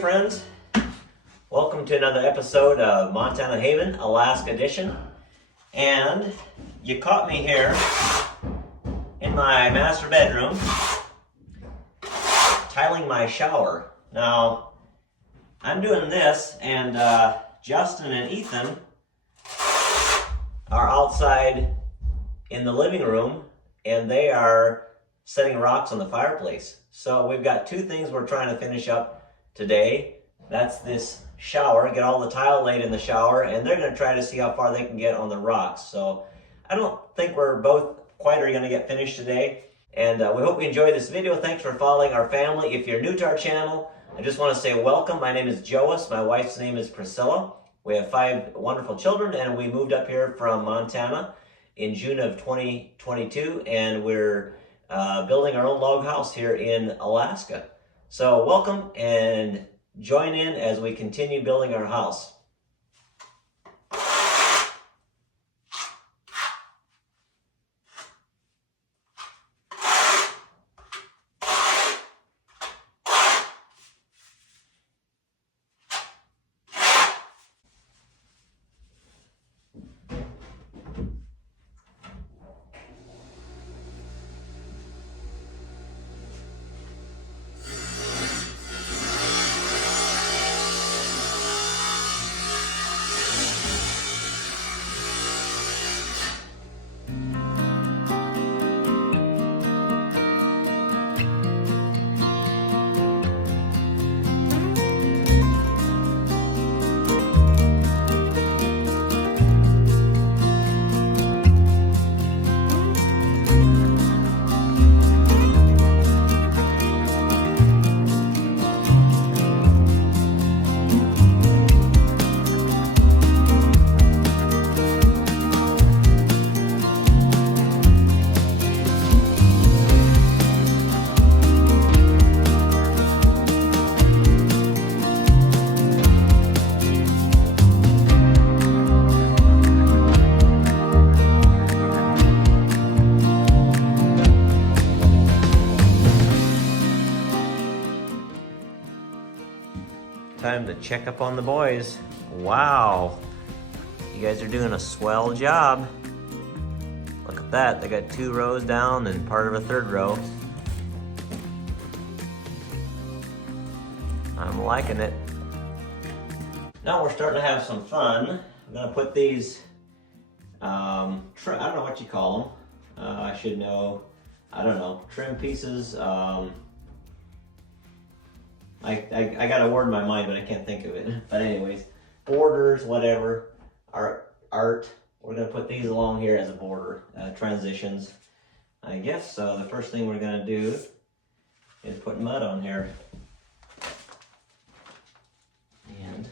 friends. Welcome to another episode of Montana Haven, Alaska Edition. And you caught me here in my master bedroom tiling my shower. Now, I'm doing this and Justin and Ethan are outside in the living room and they are setting rocks on the fireplace. So we've got two things we're trying to finish up today. That's this shower, get all the tile laid in the shower, and they're going to try to see how far they can get on the rocks. So I don't think we're both quite are going to get finished today. And we hope you enjoy this video. Thanks for following our family. If you're new to our channel, I just want to say welcome. My name is Joas. My wife's name is Priscilla. We have 5 wonderful children, and we moved up here from Montana in June of 2022, and we're building our own log house here in Alaska. So welcome and join in as we continue building our house. Time to check up on the boys. Wow, you guys are doing a swell job. Look at that, they got 2 rows down and part of a 3rd row. I'm liking it. Now we're starting to have some fun. I'm gonna put these, I don't know what you call them. I should know, I don't know, trim pieces. I got a word in my mind, but I can't think of it. But anyways, borders, whatever, art. We're gonna put these along here as a border, transitions. I guess so. The first thing we're gonna do is put mud on here. And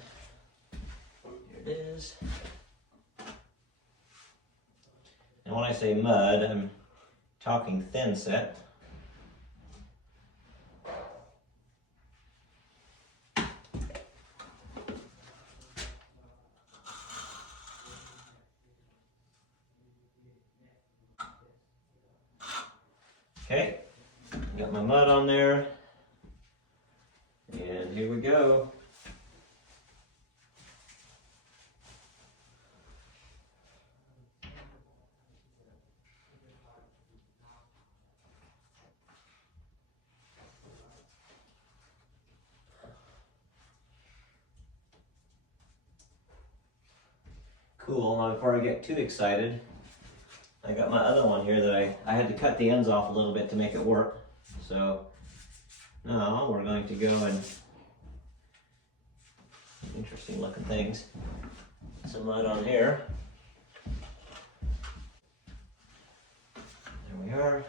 here it is. And when I say mud, I'm talking thin set. Okay, got my mud on there, and here we go. Cool, now before I get too excited, I got my other one here that I had to cut the ends off a little bit to make it work. So now we're going to go and, interesting looking things, some mud on here. There we are.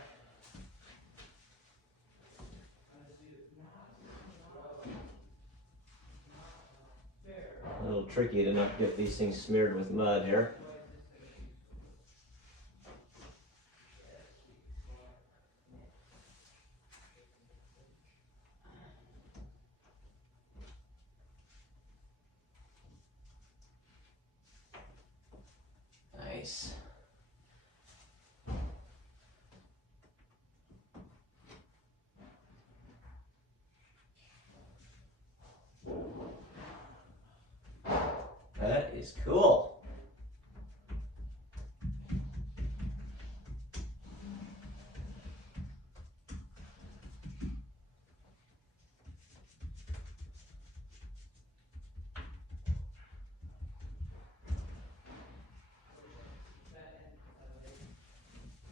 A little tricky to not get these things smeared with mud here. Nice. is cool.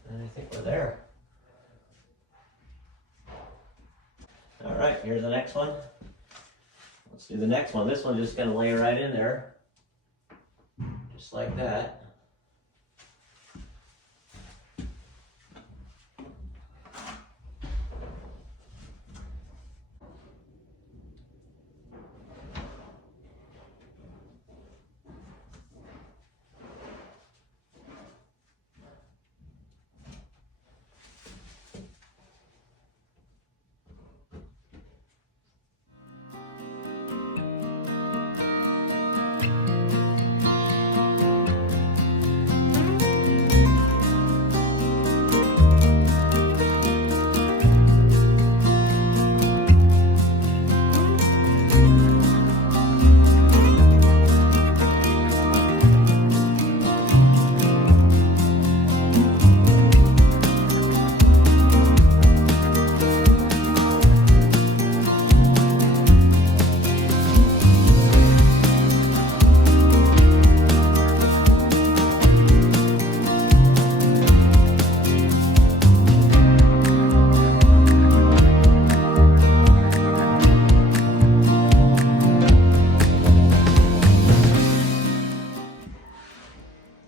And I think we're there. All right, here's the next one. Let's do the next one. This one's just gonna lay right in there. Just like that.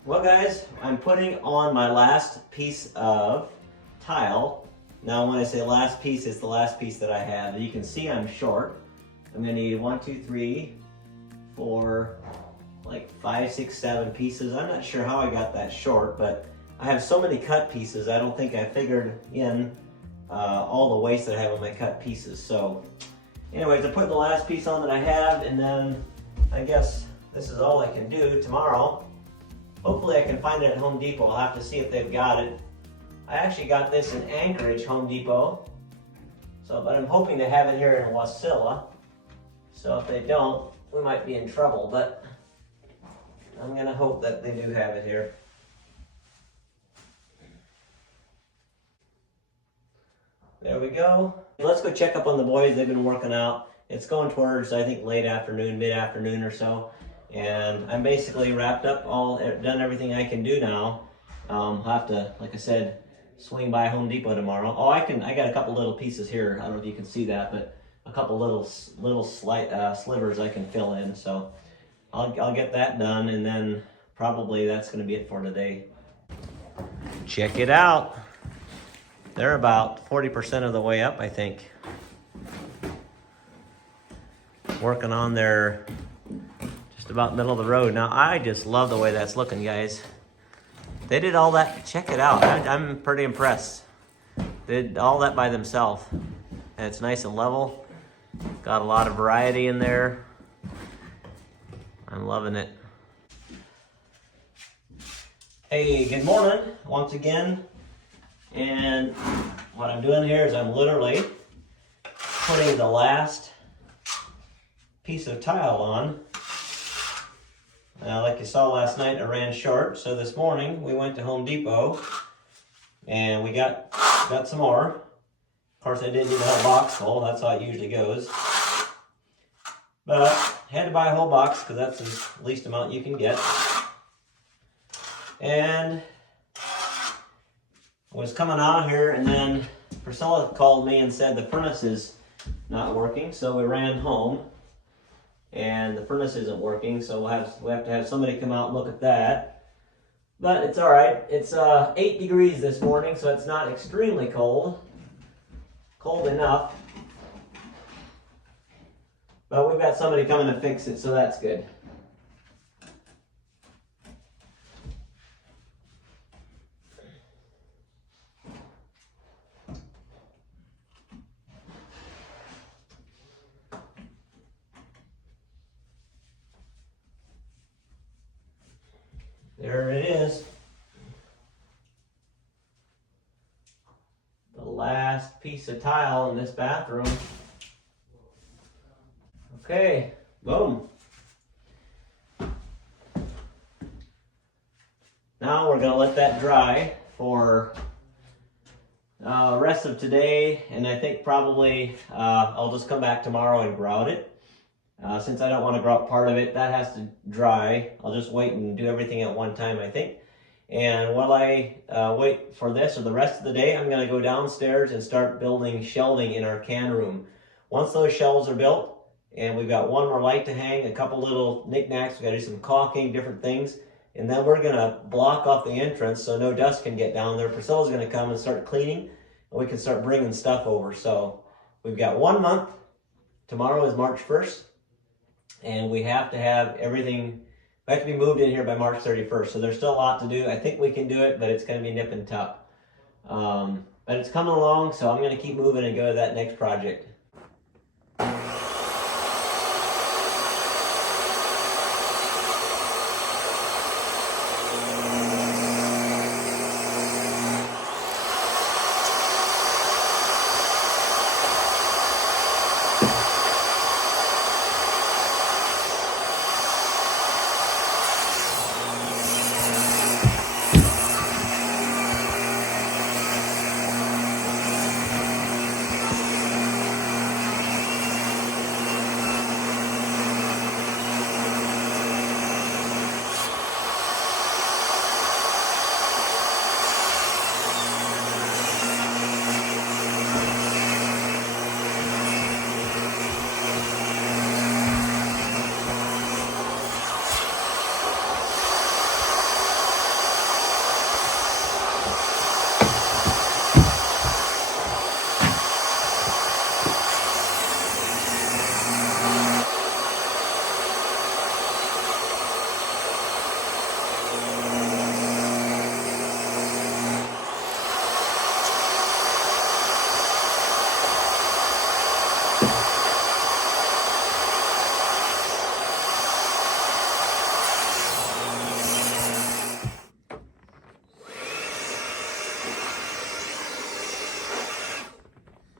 Well guys, I'm putting on my last piece of tile. Now when I say last piece, it's the last piece that I have. You can see I'm short. I'm gonna need 1, 2, 3, 4, like 5, 6, 7 pieces. I'm not sure how I got that short, but I have so many cut pieces, I don't think I figured in all the waste that I have on my cut pieces. So anyways, I put the last piece on that I have, and then I guess this is all I can do tomorrow. Hopefully I can find it at Home Depot. I'll have to see if they've got it. I actually got this in Anchorage, Home Depot. But I'm hoping to have it here in Wasilla. So if they don't, we might be in trouble, but I'm gonna hope that they do have it here. There we go. Let's go check up on the boys. They've been working out. It's going towards, I think, late afternoon, mid-afternoon or so. And I'm basically wrapped up, done everything I can do now. I'll have to, like I said, swing by Home Depot tomorrow. Oh, I got a couple little pieces here. I don't know if you can see that, but a couple little slivers I can fill in. So I'll get that done, and then probably that's going to be it for today. Check it out. They're about 40% of the way up, I think. Working on their about middle of the road. Now I just love the way that's looking, guys. They did all that. Check it out. I'm pretty impressed. They did all that by themselves, and it's nice and level. Got a lot of variety in there. I'm loving it. Hey, good morning once again. And what I'm doing here is I'm literally putting the last piece of tile on. Like you saw last night, I ran short, so this morning we went to Home Depot and we got some more. Of course, I didn't need a whole box full. That's how it usually goes. But I had to buy a whole box because that's the least amount you can get. And I was coming out here, and then Priscilla called me and said the furnace is not working, so we ran home. And the furnace isn't working, so we have to have somebody come out and look at that. But it's all right. It's 8 degrees this morning, so it's not extremely cold. Cold enough. But we've got somebody coming to fix it, so that's good. There it is. The last piece of tile in this bathroom. Okay, boom. Now we're gonna let that dry for rest of today, and I think probably I'll just come back tomorrow and grout it. Since I don't want to grout part of it, that has to dry. I'll just wait and do everything at one time, I think. And while I wait for this or the rest of the day, I'm going to go downstairs and start building shelving in our can room. Once those shelves are built, and we've got one more light to hang, a couple little knickknacks, we've got to do some caulking, different things, and then we're going to block off the entrance so no dust can get down there. Priscilla's going to come and start cleaning, and we can start bringing stuff over. So we've got 1 month. Tomorrow is March 1st, and we have to have everything. We have to be moved in here by March 31st, so there's still a lot to do. I think we can do it, but it's going to be nip and tuck. But it's coming along, so I'm going to keep moving and go to that next project.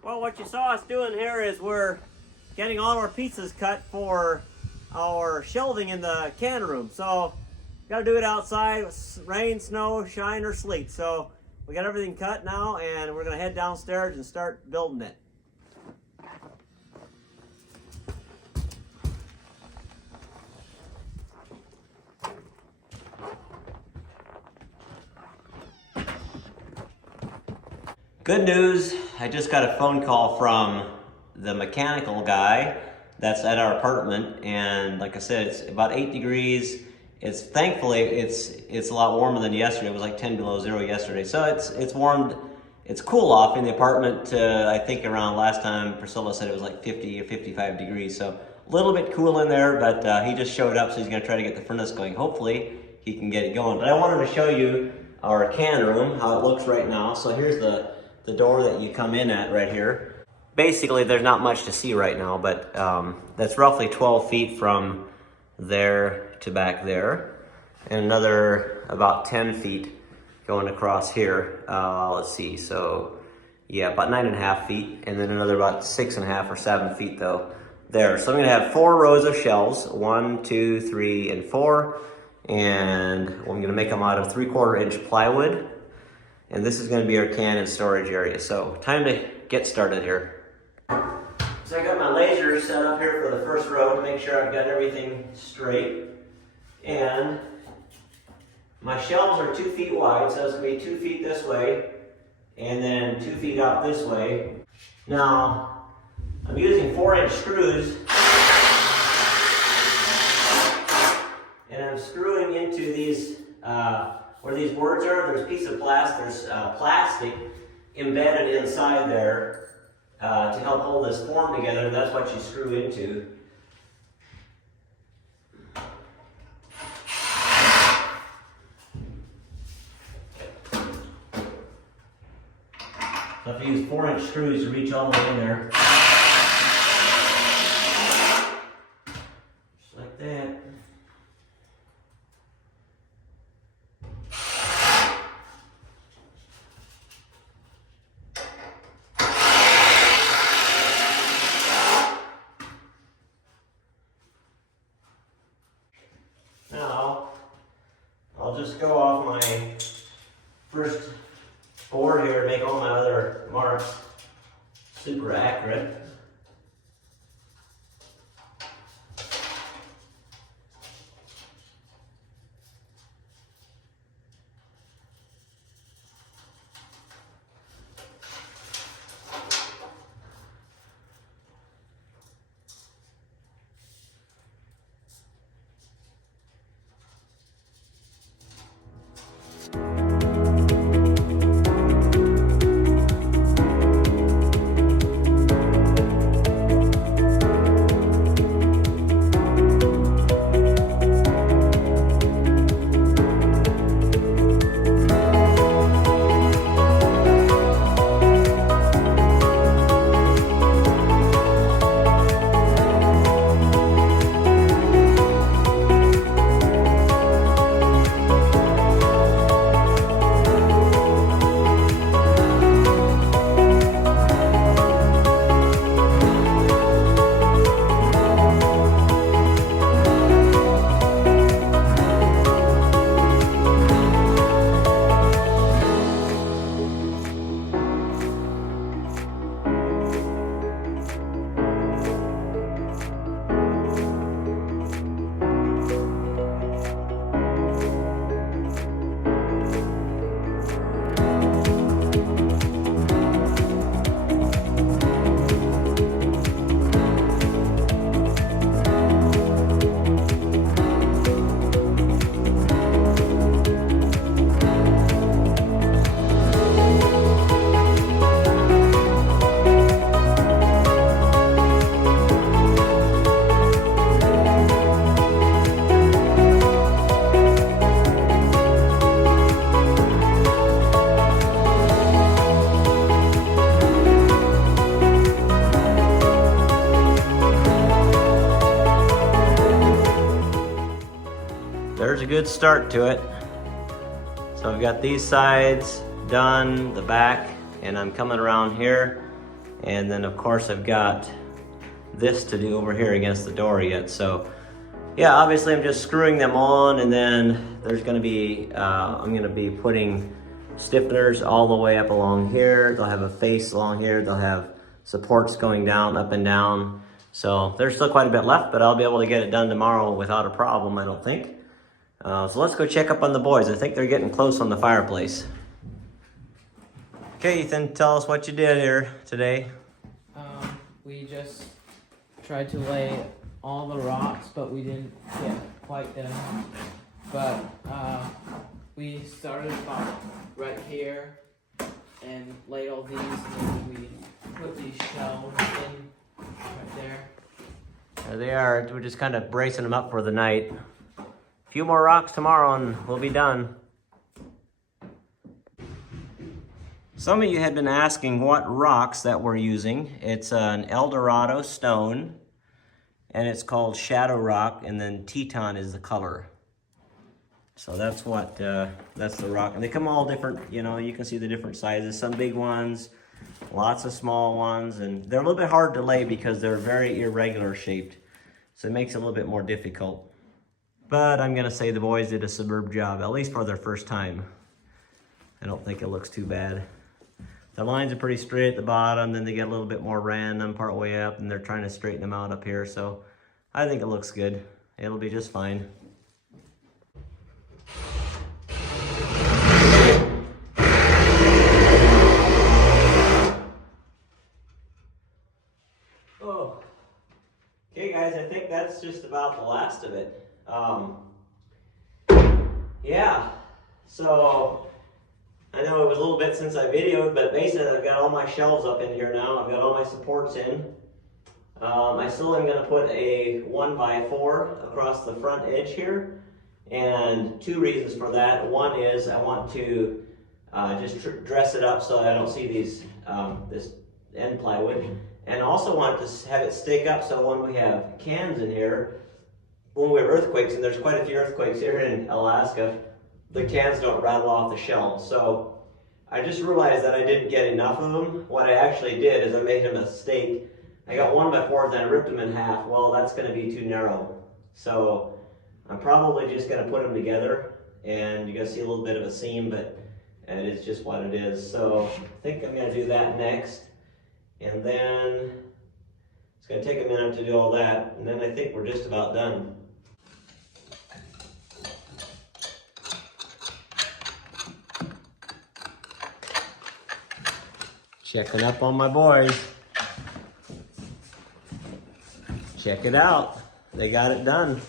Well, what you saw us doing here is we're getting all our pieces cut for our shelving in the can room. So, got to do it outside, rain, snow, shine, or sleet. So, we got everything cut now, and we're going to head downstairs and start building it. Good news, I just got a phone call from the mechanical guy that's at our apartment, and like I said, it's about 8 degrees. Thankfully it's a lot warmer than yesterday. It was like 10 below zero yesterday. So it's warmed, it's cool off in the apartment. I think around last time Priscilla said it was like 50 or 55 degrees. So a little bit cool in there, but he just showed up, so he's gonna try to get the furnace going. Hopefully he can get it going. But I wanted to show you our can room, how it looks right now. So here's the door that you come in at right here. Basically, there's not much to see right now, but that's roughly 12 feet from there to back there, and another about 10 feet going across here. Let's see, so yeah, about 9.5 feet, and then another about 6.5 or 7 feet though there. So I'm gonna have 4 rows of shelves, 1, 2, 3, and 4, and I'm gonna make them out of 3/4 inch plywood. And this is going to be our can and storage area. So time to get started here. So I got my laser set up here for the first row to make sure I've got everything straight. And my shelves are 2 feet wide, so it's going to be 2 feet this way and then 2 feet out this way. Now, I'm using 4-inch screws, and I'm screwing into these where these boards are. There's a piece of plastic embedded inside there to help hold this form together. That's what you screw into. So if you use 4-inch screws to reach all the way in there. Just like that. I'll just go off my first board here and make all my other marks super accurate. There's a good start to it. So I've got these sides done, the back, and I'm coming around here. And then of course I've got this to do over here against the door yet. So yeah, obviously I'm just screwing them on, and then there's gonna be, I'm gonna be putting stiffeners all the way up along here. They'll have a face along here. They'll have supports going down, up and down. So there's still quite a bit left, but I'll be able to get it done tomorrow without a problem, I don't think. So let's go check up on the boys. I think they're getting close on the fireplace. Okay, Ethan, tell us what you did here today. We just tried to lay all the rocks, but we didn't get quite done. But we started about right here and laid all these, and then we put these shelves in right there. There they are. We're just kind of bracing them up for the night. A few more rocks tomorrow and we'll be done. Some of you had been asking what rocks that we're using. It's an Eldorado stone, and it's called Shadow Rock, and then Teton is the color. So that's what, that's the rock. And they come all different, you know, you can see the different sizes. Some big ones, lots of small ones, and they're a little bit hard to lay because they're very irregular shaped. So it makes it a little bit more difficult. But I'm gonna say the boys did a superb job, at least for their first time. I don't think it looks too bad. The lines are pretty straight at the bottom, then they get a little bit more random part way up, and they're trying to straighten them out up here, so I think it looks good. It'll be just fine. Oh. Okay guys, I think that's just about the last of it. Yeah, so I know it was a little bit since I videoed, but basically I've got all my shelves up in here now. I've got all my supports in. I still am going to put a 1x4 across the front edge here, and two reasons for that. One is I want to just dress it up so I don't see these this end plywood, and also want to have it stick up so when we have cans in here, when we have earthquakes, and there's quite a few earthquakes here in Alaska, the cans don't rattle off the shelves. So I just realized that I didn't get enough of them. What I actually did is I made a mistake. I got 1x4s and I ripped them in half. Well, that's going to be too narrow. So I'm probably just going to put them together and you guys see a little bit of a seam, but it is just what it is. So I think I'm gonna do that next, and then it's gonna take a minute to do all that, and then I think we're just about done. Checking up on my boys. Check it out. They got it done.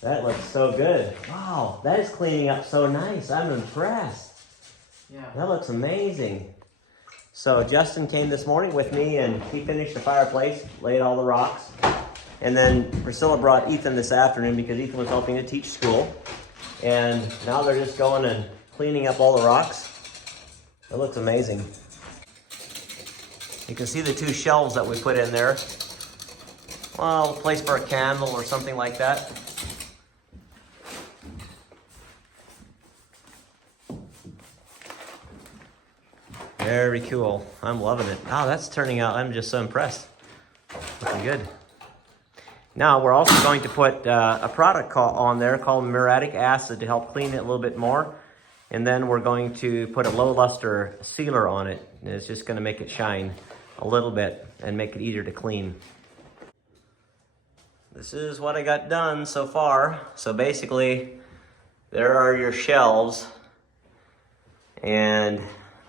That looks so good. Wow, that is cleaning up so nice. I'm impressed. Yeah. That looks amazing. So Justin came this morning with me and he finished the fireplace, laid all the rocks. And then Priscilla brought Ethan this afternoon because Ethan was helping to teach school. And now they're just going and cleaning up all the rocks. It looks amazing. You can see the 2 shelves that we put in there. Well, a place for a candle or something like that. Very cool. I'm loving it. Oh, that's turning out, I'm just so impressed. Looking good. Now, we're also going to put a product on there called muriatic acid to help clean it a little bit more. And then we're going to put a low luster sealer on it. And it's just going to make it shine a little bit and make it easier to clean. This is what I got done so far. So basically, there are your shelves. And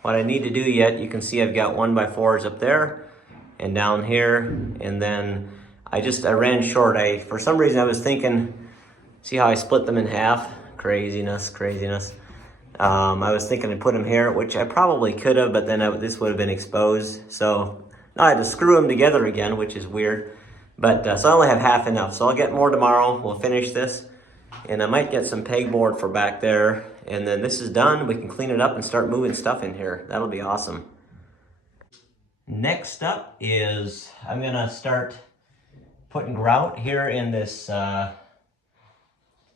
what I need to do yet, you can see I've got 1x4s up there and down here. And then I ran short. For some reason I was thinking, see how I split them in half? Craziness. I was thinking to put them here, which I probably could have, but then this would have been exposed. So now I had to screw them together again, which is weird. But so I only have half enough. So I'll get more tomorrow. We'll finish this. And I might get some pegboard for back there. And then this is done. We can clean it up and start moving stuff in here. That'll be awesome. Next up is I'm going to start putting grout here in this tub.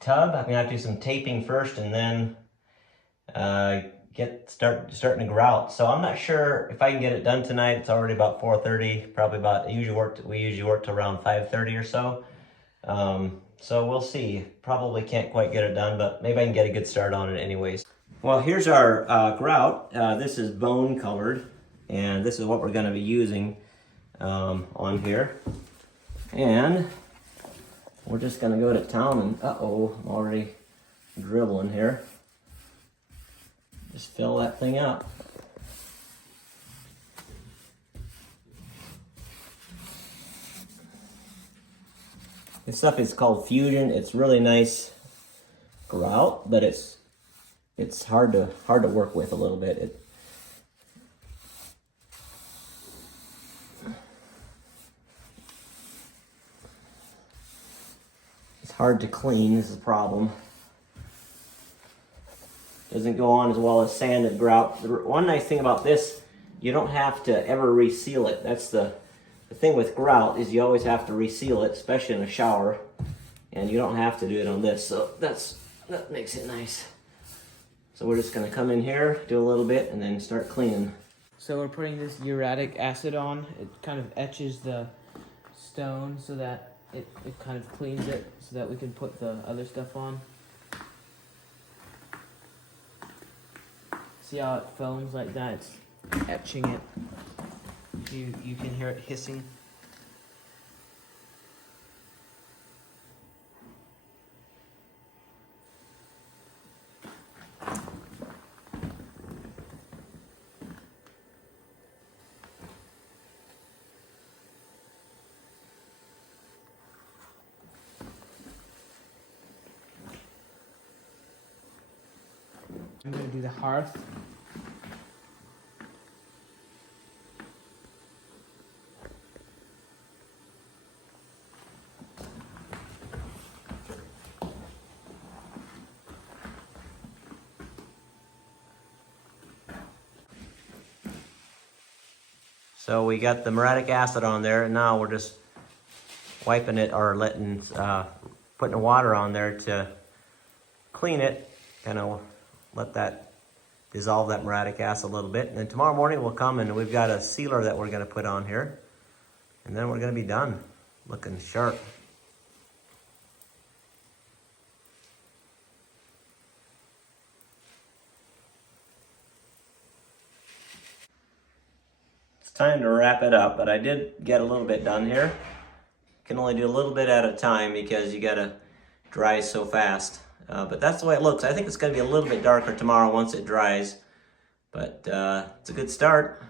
I'm going to have to do some taping first and then starting to grout. So I'm not sure if I can get it done tonight. It's already about 4:30, probably about, we usually work till around 5:30 or so. So we'll see. Probably can't quite get it done, but maybe I can get a good start on it anyways. Well, here's our grout. This is bone colored, and this is what we're going to be using on here. And we're just going to go to town and, uh-oh, I'm already dribbling here. Just fill that thing up. This stuff is called Fusion. It's really nice grout, but it's hard to work with a little bit. It's hard to clean. This is the problem. Doesn't go on as well as sanded grout. The one nice thing about this, you don't have to ever reseal it. That's the thing with grout, is you always have to reseal it, especially in a shower. And you don't have to do it on this, so that makes it nice. So we're just gonna come in here, do a little bit, and then start cleaning. So we're putting this uriatic acid on. It kind of etches the stone so that it kind of cleans it so that we can put the other stuff on. See how it foams like that? It's etching it. You can hear it hissing. I'm gonna do the hearth. So we got the muriatic acid on there, and now we're just wiping it or putting the water on there to clean it, kind of let that dissolve that muriatic acid a little bit. And then tomorrow morning we'll come and we've got a sealer that we're going to put on here, and then we're going to be done, looking sharp. time to wrap it up, but I did get a little bit done here. Can only do a little bit at a time because you gotta dry so fast. But that's the way it looks. I think it's gonna be a little bit darker tomorrow once it dries, but it's a good start.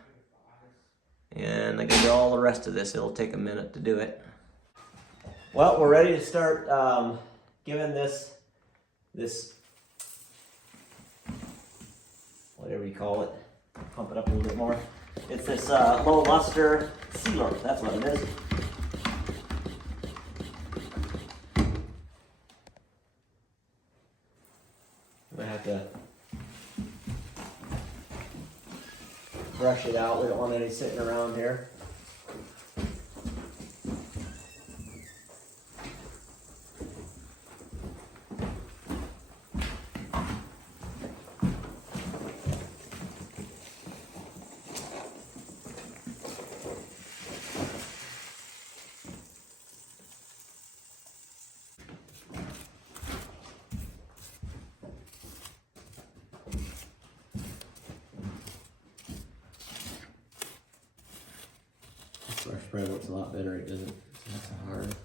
And I gotta do all the rest of this. It'll take a minute to do it. Well, we're ready to start giving this whatever you call it, pump it up a little bit more. It's this low luster sealer, that's what it is. I have to brush it out. We don't want any sitting around here. Brush spray looks a lot better, it doesn't, it's not so hard.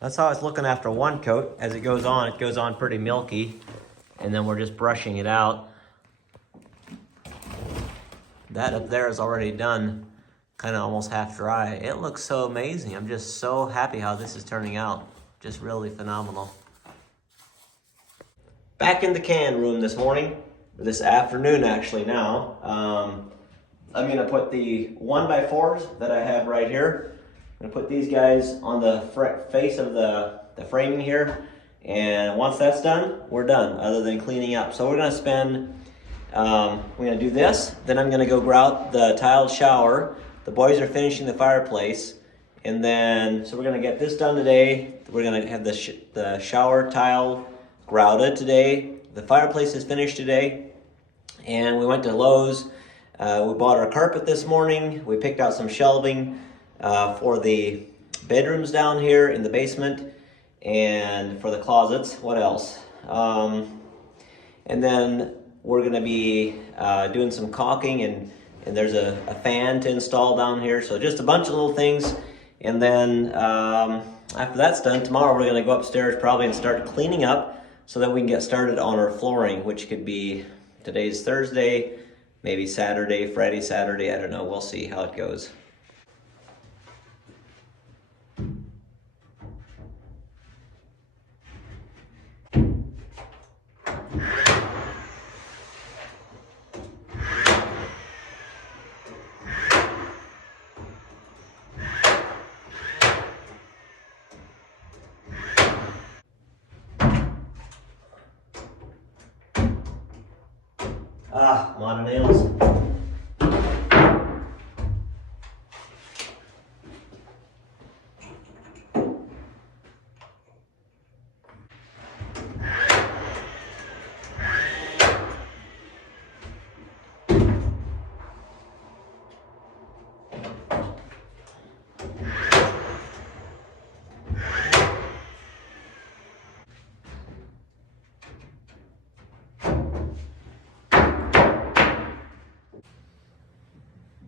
That's how it's looking after one coat. As it goes on pretty milky, and then we're just brushing it out. That up there is already done, kind of almost half dry. It looks so amazing. I'm just so happy how this is turning out. Just really phenomenal. Back in the can room this morning, or this afternoon actually now. I'm gonna put the 1x4s that I have right here. I'm gonna put these guys on the face of the framing here. And once that's done, we're done, other than cleaning up. So we're gonna spend, we're gonna do this, then I'm gonna go grout the tiled shower. The boys are finishing the fireplace, and then, so we're gonna get this done today. We're gonna have the shower tile grouted today. The fireplace is finished today, and we went to Lowe's. We bought our carpet this morning. We picked out some shelving for the bedrooms down here in the basement, and for the closets. What else? And then we're gonna be doing some caulking, and there's a fan to install down here. So just a bunch of little things. And then after that's done, tomorrow we're gonna go upstairs probably and start cleaning up so that we can get started on our flooring, which could be, today's Thursday, maybe Saturday, Friday, Saturday, I don't know. We'll see how it goes. Ah, modern nails.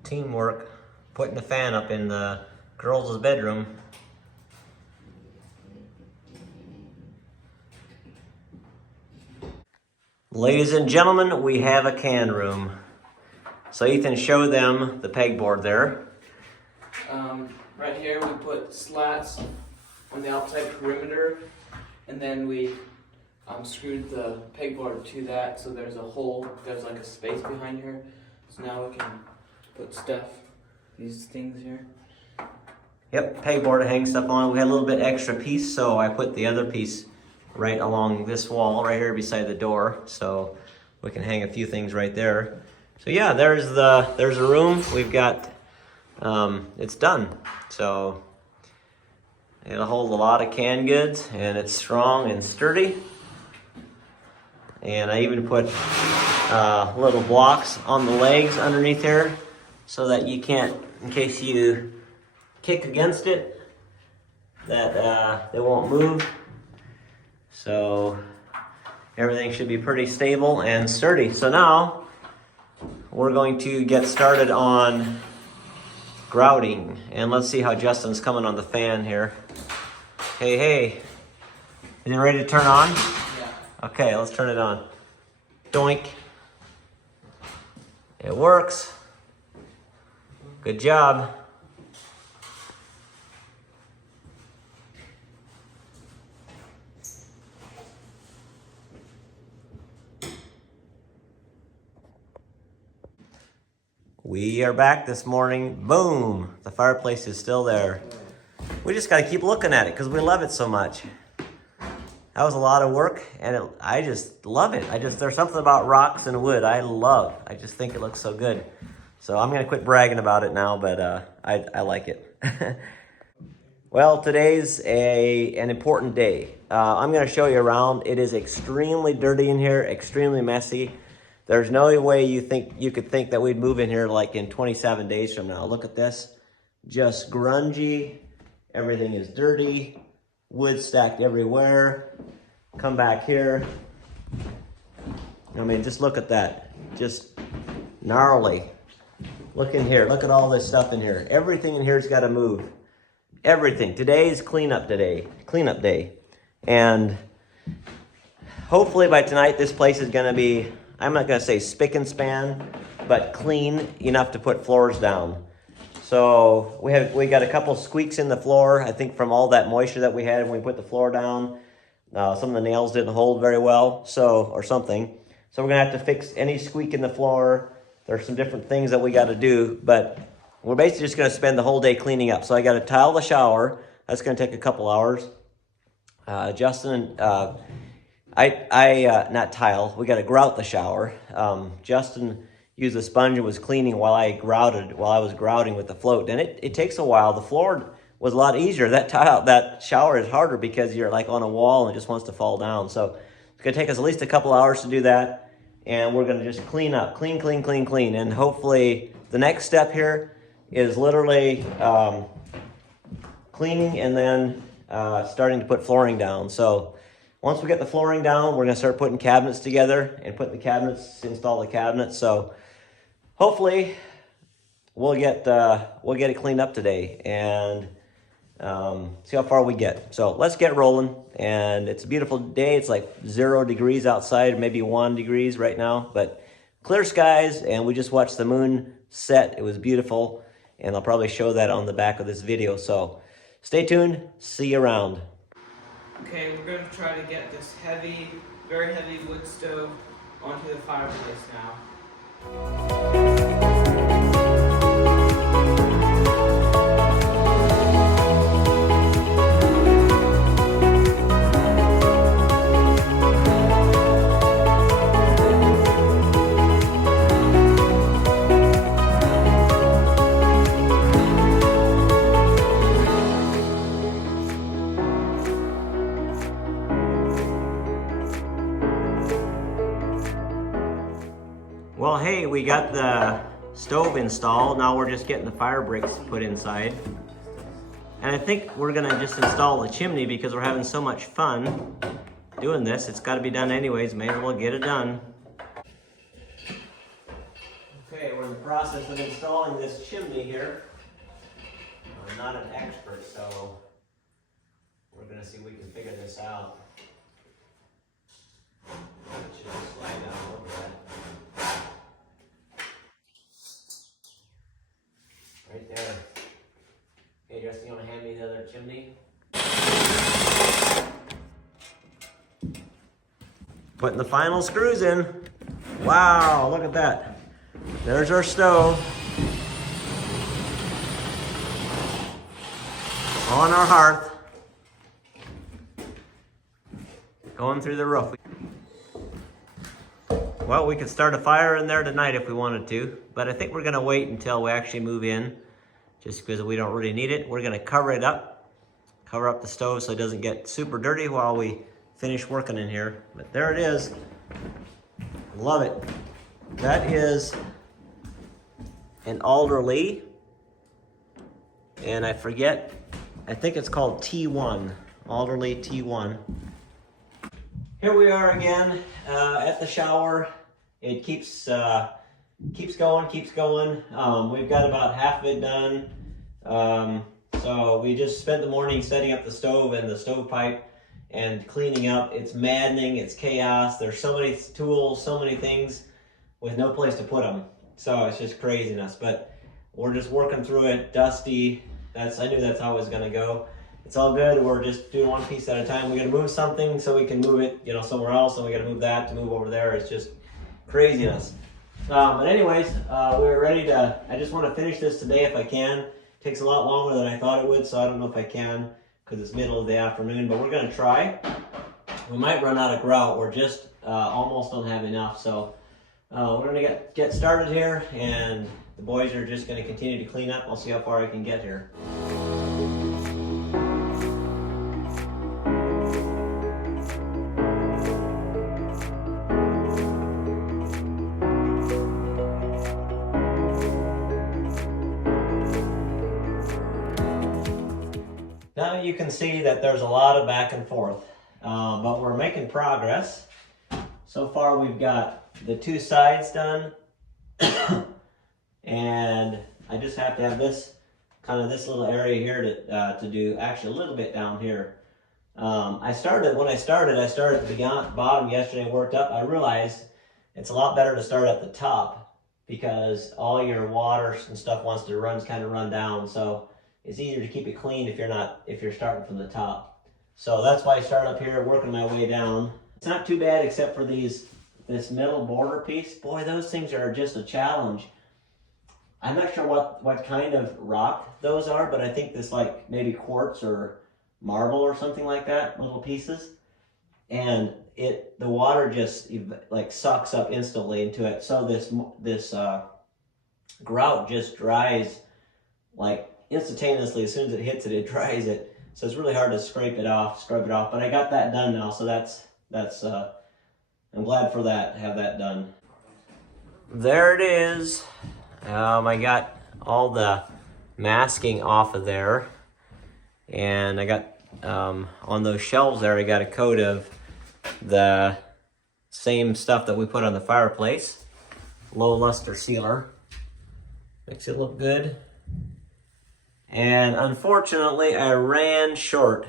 Teamwork, putting a fan up in the girls' bedroom. Ladies and gentlemen, we have a can room. So Ethan, show them the pegboard there. Right here we put slats on the outside perimeter, and then we screwed the pegboard to that, so there's a hole, there's like a space behind here. So now we can put stuff, these things here. Yep, pegboard to hang stuff on. We had a little bit extra piece, so I put the other piece right along this wall, right here beside the door, so we can hang a few things right there. So yeah, there's a room. We've got, it's done. So it'll hold a lot of canned goods, and it's strong and sturdy. And I even put little blocks on the legs underneath here so that you can't, in case you kick against it, that they won't move. So everything should be pretty stable and sturdy. So now we're going to get started on grouting, and let's see how Justin's coming on the fan here. Hey, hey, is it ready to turn on? Yeah. Okay, let's turn it on. Doink. It works. Good job. We are back this morning. Boom! The fireplace is still there. We just got to keep looking at it because we love it so much. That was a lot of work, and I just love it. There's something about rocks and wood I just think it looks so good. So I'm gonna quit bragging about it now, but I like it. Well, today's an important day. I'm gonna show you around. It is extremely dirty in here, extremely messy. There's no way you could think that we'd move in here like in 27 days from now. Look at this, just grungy. Everything is dirty, wood stacked everywhere. Come back here. I mean, just look at that, just gnarly. Look in here, look at all this stuff in here. Everything in here's gotta move. Everything. Today is cleanup day. And hopefully by tonight, this place is gonna be, I'm not gonna say spick and span, but clean enough to put floors down. So we got a couple squeaks in the floor, I think from all that moisture that we had when we put the floor down. Some of the nails didn't hold very well, or something. So we're gonna have to fix any squeak in the floor. There's some different things that we gotta do, but we're basically just gonna spend the whole day cleaning up. So I gotta tile the shower. That's gonna take a couple hours. Justin, not tile, we gotta grout the shower. Justin used a sponge and was cleaning while I was grouting with the float. And it takes a while. The floor was a lot easier. That shower is harder because you're like on a wall and it just wants to fall down. So it's gonna take us at least a couple hours to do that. And we're gonna just clean up, clean. And hopefully the next step here is literally cleaning and then starting to put flooring down. So once we get the flooring down, we're gonna start putting cabinets together and install the cabinets. So hopefully we'll get it cleaned up today and see how far we get. So let's get rolling. And it's a beautiful day. It's like 0 degrees outside, maybe 1 degree right now, but clear skies, and we just watched the moon set. It was beautiful, and I'll probably show that on the back of this video. So stay tuned, see you around. Okay, we're going to try to get this heavy, very heavy wood stove onto the fireplace now. Well, hey, we got the stove installed. Now we're just getting the fire bricks put inside. And I think we're gonna just install the chimney because we're having so much fun doing this. It's gotta be done anyways, may as well get it done. Okay, we're in the process of installing this chimney here. I'm not an expert, so we're gonna see if we can figure this out. It should just slide down a little bit. Right there. Okay, Justin, you want to hand me the other chimney? Putting the final screws in. Wow, look at that. There's our stove. On our hearth. Going through the roof. Well, we could start a fire in there tonight if we wanted to, but I think we're gonna wait until we actually move in, just because we don't really need it. We're gonna cover it up, cover up the stove so it doesn't get super dirty while we finish working in here. But there it is. Love it. That is an alderley. And I forget, I think it's called T1, alderley T1. Here we are again at the shower. It keeps going. We've got about half of it done. So we just spent the morning setting up the stove and the stovepipe and cleaning up. It's maddening, it's chaos. There's so many tools, so many things with no place to put them. So it's just craziness, but we're just working through it, dusty. I knew that's how it was gonna go. It's all good, we're just doing one piece at a time. We gotta move something so we can move it, somewhere else, and we gotta move that to move over there. It's just craziness. But anyways, we're ready to, I just wanna finish this today if I can. It takes a lot longer than I thought it would, so I don't know if I can, because it's middle of the afternoon, but we're gonna try. We might run out of grout, we're just almost don't have enough, so we're gonna get started here, and the boys are just gonna continue to clean up. I'll see how far I can get here. Now you can see that there's a lot of back and forth, but we're making progress. So far we've got the two sides done, and I just have to have this little area here to do, actually a little bit down here. When I started at the bottom yesterday, worked up. I realized it's a lot better to start at the top because all your water and stuff wants to run down. So it's easier to keep it clean if you're starting from the top. So that's why I start up here, working my way down. It's not too bad except for this middle border piece. Boy, those things are just a challenge. I'm not sure what kind of rock those are, but I think this like maybe quartz or marble or something like that, little pieces. And the water just like sucks up instantly into it. So this grout just dries like instantaneously. As soon as it hits it, it dries it. So it's really hard to scrub it off. But I got that done now, so that's I'm glad for that, to have that done. There it is. I got all the masking off of there, and I got on those shelves there, I got a coat of the same stuff that we put on the fireplace, low luster sealer. Makes it look good. And unfortunately, I ran short.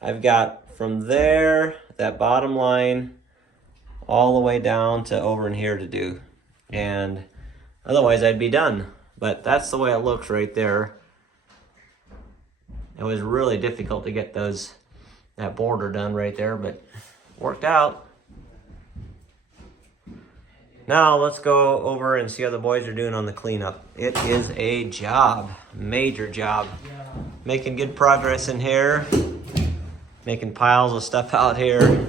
I've got from there, that bottom line, all the way down to over in here to do. And otherwise I'd be done. But that's the way it looks right there. It was really difficult to get that border done right there, but worked out. Now let's go over and see how the boys are doing on the cleanup. It is a job, major job. Making good progress in here. Making piles of stuff out here.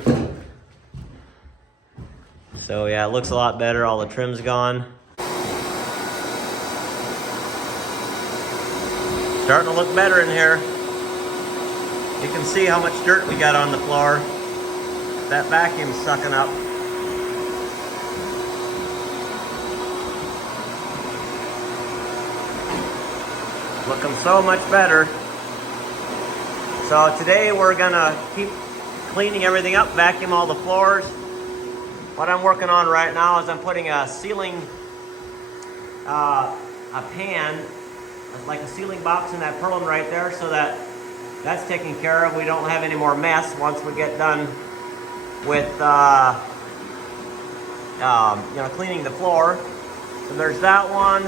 So yeah, it looks a lot better. All the trim's gone. Starting to look better in here. You can see how much dirt we got on the floor. That vacuum's sucking up. Looking so much better. So today we're gonna keep cleaning everything up, vacuum all the floors. What I'm working on right now is I'm putting a ceiling, a pan, like a ceiling box in that purlin right there, so that's taken care of. We don't have any more mess once we get done with cleaning the floor. So there's that one.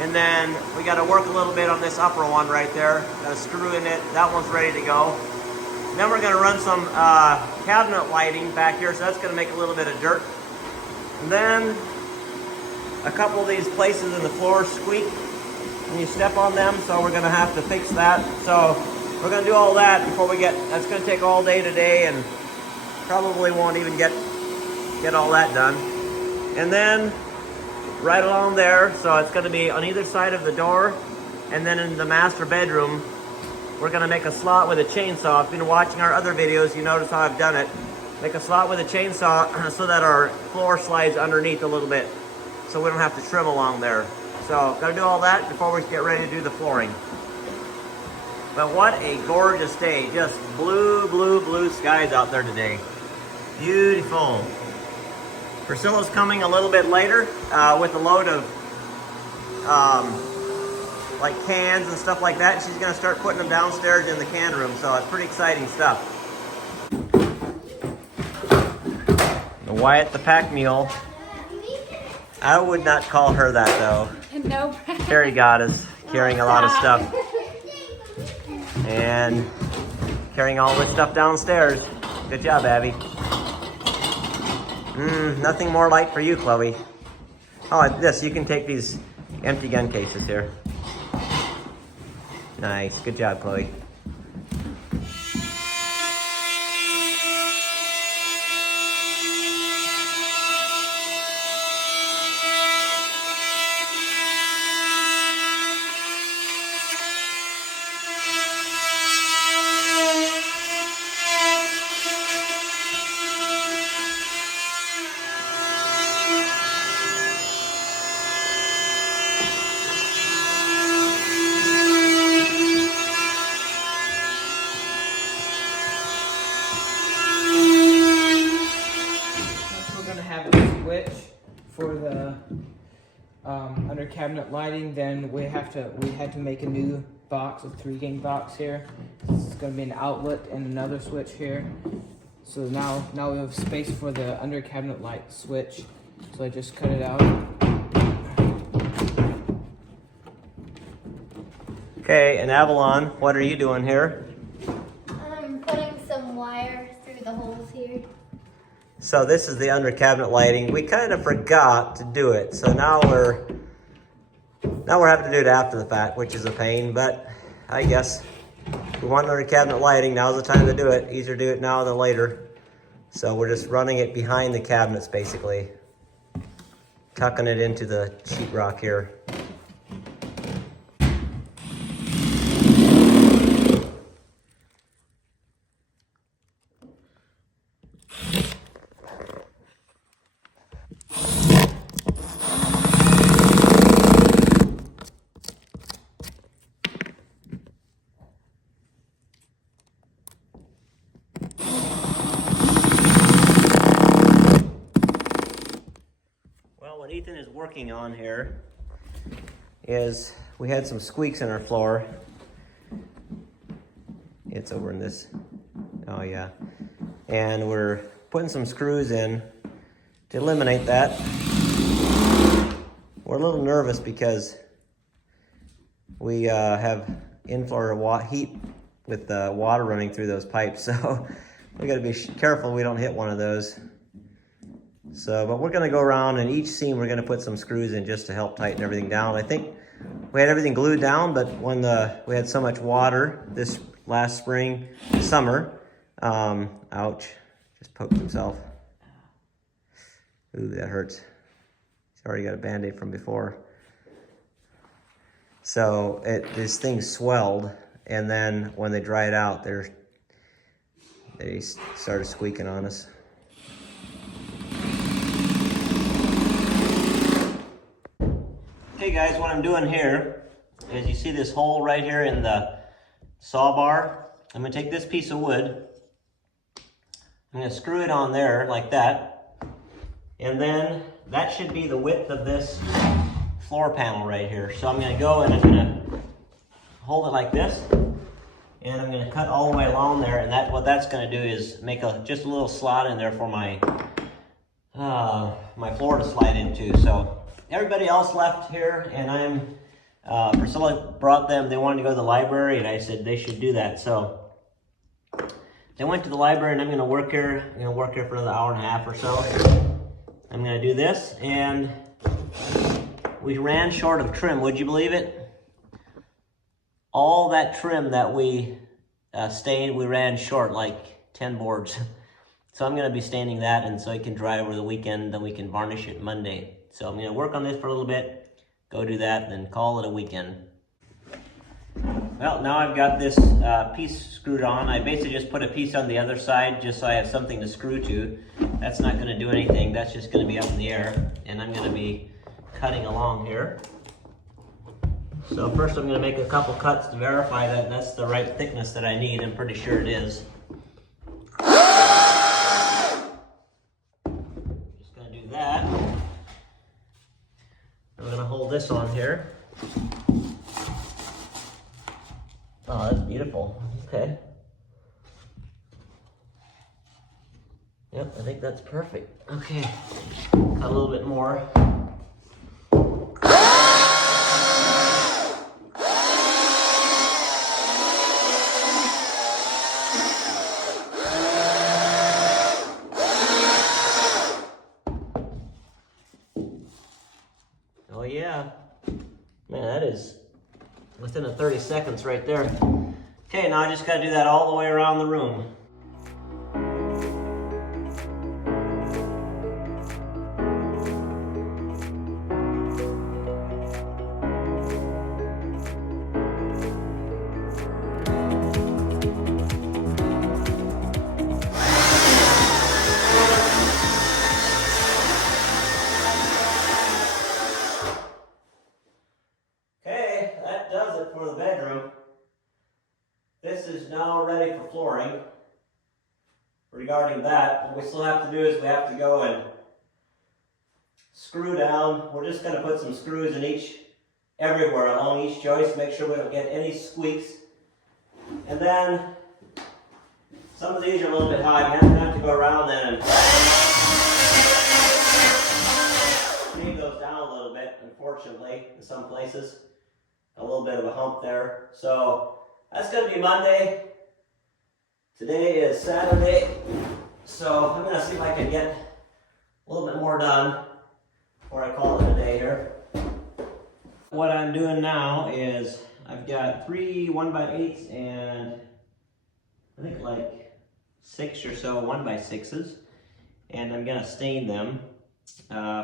And then we got to work a little bit on this upper one right there. Got a screw in it. That one's ready to go. And then we're going to run some cabinet lighting back here, so that's going to make a little bit of dirt. And then a couple of these places in the floor squeak when you step on them, so we're going to have to fix that. So we're going to do all that before that's going to take all day today, and probably won't even get all that done. And then right along there, so it's going to be on either side of the door, and then in the master bedroom, we're going to make a slot with a chainsaw. If you've been watching our other videos, you notice how I've done it. Make a slot with a chainsaw so that our floor slides underneath a little bit. so we don't have to trim along there. So gotta do all that before we get ready to do the flooring. But what a gorgeous day. Just blue, blue, blue skies out there today. Beautiful. Priscilla's coming a little bit later with a load of like cans and stuff like that. She's gonna start putting them downstairs in the can room, so it's pretty exciting stuff. The Wyatt the pack mule. I would not call her that though. No. Fairy goddess carrying a lot of stuff. And carrying all this stuff downstairs. Good job, Abby. Nothing more light for you, Chloe. Oh, this, you can take these empty gun cases here. Nice, good job, Chloe. For the under cabinet lighting, then we had to make a new box, a 3-gang box here. This is going to be an outlet and another switch here. So now we have space for the under cabinet light switch. So I just cut it out. Okay, and Avalon, what are you doing here? I'm putting some wire through the holes here. So this is the under cabinet lighting. We kind of forgot to do it, so now we're having to do it after the fact, which is a pain, but I guess we want under cabinet lighting. Now's the time to do it. Easier to do it now than later. So we're just running it behind the cabinets, basically. Tucking it into the sheetrock here. What Ethan is working on here is we had some squeaks in our floor. It's over in this, oh yeah. And we're putting some screws in to eliminate that. We're a little nervous because we have inflow heat with the water running through those pipes, so we gotta be careful we don't hit one of those. So, but we're gonna go around and each seam we're gonna put some screws in just to help tighten everything down. I think we had everything glued down, but when we had so much water this last summer, ouch, just poked himself. Ooh, that hurts. He's already got a Band-Aid from before. So this thing swelled, and then when they dried out, they started squeaking on us. Okay guys, what I'm doing here is you see this hole right here in the saw bar. I'm going to take this piece of wood, I'm going to screw it on there like that, and then that should be the width of this floor panel right here. So I'm going to go and I'm going to hold it like this, and I'm going to cut all the way along there, and what that's going to do is make just a little slot in there for my my floor to slide into. So everybody else left here, and Priscilla brought them, they wanted to go to the library, and I said they should do that. So they went to the library, and I'm gonna work here. I'm gonna work here for another hour and a half or so. I'm gonna do this, and we ran short of trim, would you believe it? All that trim that we stained, we ran short like 10 boards. So I'm gonna be staining that, and so it can dry over the weekend, then we can varnish it Monday. So I'm going to work on this for a little bit, go do that, and then call it a weekend. Well, now I've got this piece screwed on. I basically just put a piece on the other side just so I have something to screw to. That's not going to do anything. That's just going to be up in the air. And I'm going to be cutting along here. So first I'm going to make a couple cuts to verify that that's the right thickness that I need. I'm pretty sure it is. Just going to do that. And we're going to hold this on here. Oh, that's beautiful. Okay. Yep, I think that's perfect. Okay, cut a little bit more. Oh yeah, man, that is within a 30 seconds right there. Okay, now I just gotta do that all the way around the room. For the bedroom. This is now ready for flooring. Regarding that, what we still have to do is we have to go and screw down. We're just going to put some screws in everywhere along each joist, make sure we don't get any squeaks. And then some of these are a little bit high. I'm going to have to go around then and bring those down a little bit, unfortunately, in some places. A little bit of a hump there. So that's going to be Monday. Today is Saturday. So I'm going to see if I can get a little bit more done before I call it a day here. What I'm doing now is I've got 3 1x8s and I think like 6 or so 1x6s. And I'm going to stain them.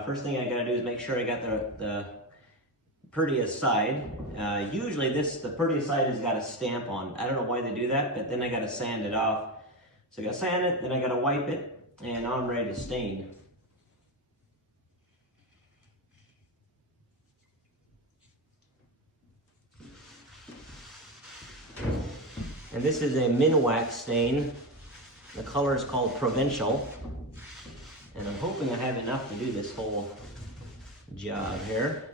First thing I got to do is make sure I got the prettiest side. Usually the prettiest side has got a stamp on. I don't know why they do that, but then I got to sand it off. So I got to sand it, then I got to wipe it, and I'm ready to stain. And this is a Minwax stain. The color is called Provincial. And I'm hoping I have enough to do this whole job here.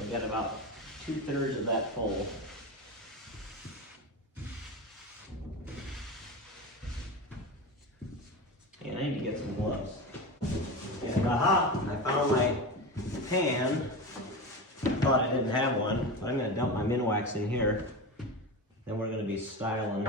I've got about 2/3 of that full. And I need to get some gloves. And aha, I found my pan. I thought I didn't have one, but I'm going to dump my Minwax in here. Then we're going to be styling.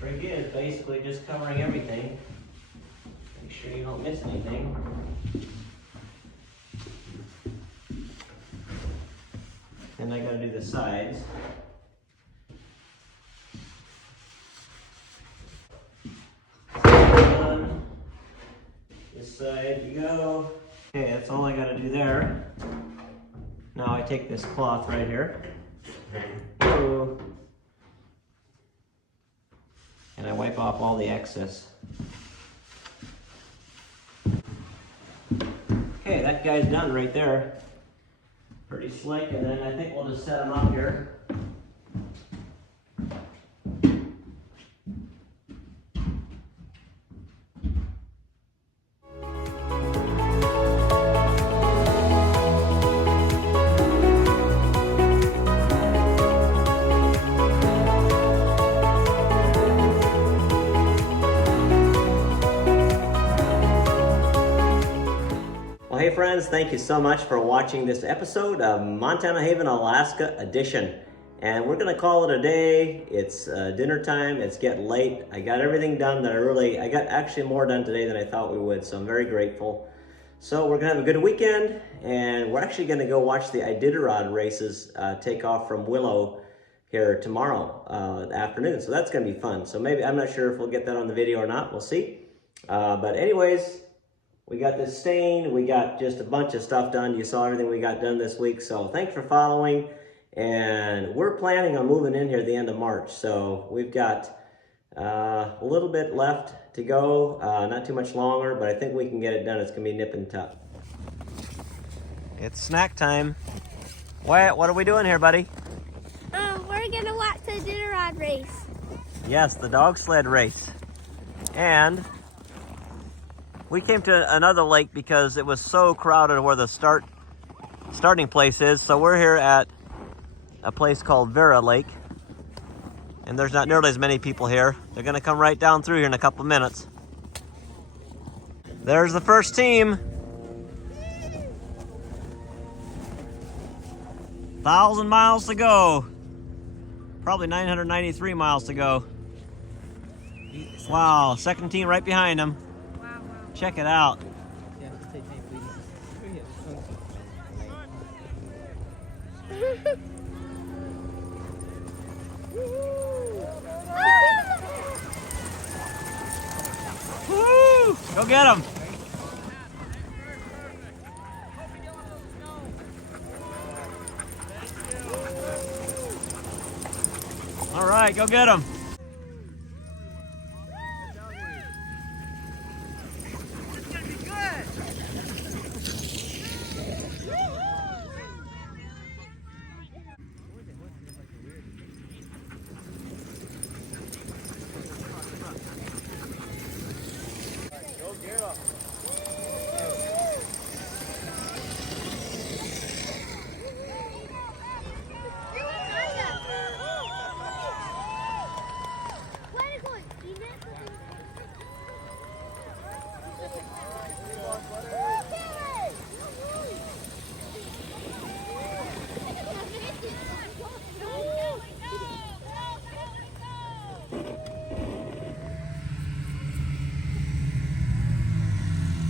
Trick is basically just covering everything. Make sure you don't miss anything. And I gotta do the sides. Done. This side you go. Okay, that's all I gotta do there. Now I take this cloth right here. Ooh. And I wipe off all the excess. Okay, that guy's done right there. Pretty slick, and then I think we'll just set him up here. Well, hey friends, thank you so much for watching this episode of Montana Haven, Alaska edition. And we're gonna call it a day. It's dinner time, it's getting late. I got everything done that I got actually more done today than I thought we would, so I'm very grateful. So we're gonna have a good weekend, and we're actually gonna go watch the Iditarod races take off from Willow here tomorrow afternoon. So that's gonna be fun. So maybe, I'm not sure if we'll get that on the video or not, we'll see. But anyways, We got this stain, we got just a bunch of stuff done. You saw everything we got done this week, so thanks for following. And we're planning on moving in here at the end of March, so we've got a little bit left to go, not too much longer, but I think we can get it done. It's gonna be nip and tuck. It's snack time. Wyatt, what are we doing here, buddy? We're gonna watch the Iditarod race. Yes, the dog sled race. And we came to another lake because it was so crowded where the starting place is. So we're here at a place called Vera Lake. And there's not nearly as many people here. They're gonna come right down through here in a couple of minutes. There's the first team. 1,000 miles to go. Probably 993 miles to go. Wow, second team right behind them. Wow. Check it out. Woo! Go get them. All right, go get them. It's gonna be good. Go get them.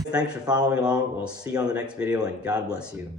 Thanks for following along. We'll see you on the next video, and God bless you.